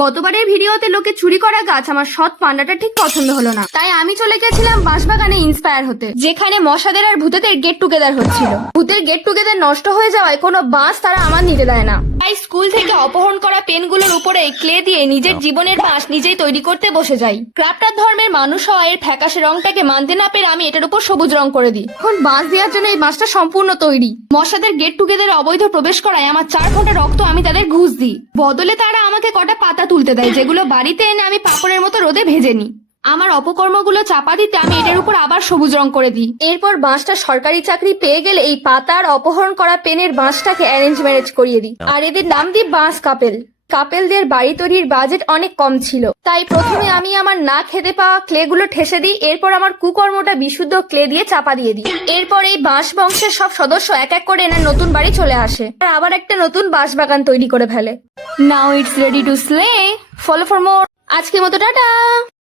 গতবারের ভিডিওতে লোকে চুরি করা গাছ আমার সৎ পান্ডাটা ঠিক পছন্দ হলো না, তাই আমি চলে গেছিলাম বাঁশবাগানে ইন্সপায়ার হতে, যেখানে মশাদের আর ভূতেদের গেট টুগেদার হচ্ছিল। ভূতের গেট টুগেদার নষ্ট হয়ে যাওয়ায় কোনো বাঁশ তারা আমার নিতে দেয় না, তাই স্কুল থেকে অপহরণ করা পেনগুলোর উপরে ক্লে দিয়ে নিজের জীবনের বাঁশ নিজেই তৈরি করতে বসে যাই। ক্রাফটার ধর্মের মানুষ হওয়া এর ফ্যাকাশে রংটাকে মানতে না পেরে আমি এটার উপর সবুজ রং করে দিই। এখন বাঁশ দেওয়ার জন্য এই বাঁশটা সম্পূর্ণ তৈরি। মশাদের গেট টুগেদার অবৈধ প্রবেশ করায় আমার 4 ঘন্টা রক্ত আমি তাদের ঘুষ দিই, বদলে তারা আমাকে কটা পাতা তুলতে দেয়, যেগুলো বাড়িতে এনে আমি পাপড়ের মতো রোদে ভেজে নিই। আমার অপকর্মগুলো চাপা দিতে আমি এটার উপর আবার সবুজ রং করে দিই। এরপর বাঁশটা সরকারি চাকরি পেয়ে গেলে এই পাতার অপহরণ করা পেনের বাঁশটাকে অ্যারেঞ্জ ম্যারেজ করিয়ে দিই, আর এদের নাম দিই বাঁশ কাপেল। কাপেলদের বাড়ি তৈরির বাজেট অনেক কম ছিল, তাই প্রথমে আমি আমার না খেতে পাওয়া ক্লেগুলো ঠেসে দিই, এরপর আমার কুকর্মটা বিশুদ্ধ ক্লে দিয়ে চাপা দিয়ে দিই। এরপর এই বাঁশ বংশের সব সদস্য এক এক করে এনার নতুন বাড়ি চলে আসে আর আবার একটা নতুন বাঁশ বাগান তৈরি করে ফেলে। Now it's ready to slay, follow for more. আজকের মতো টাটা।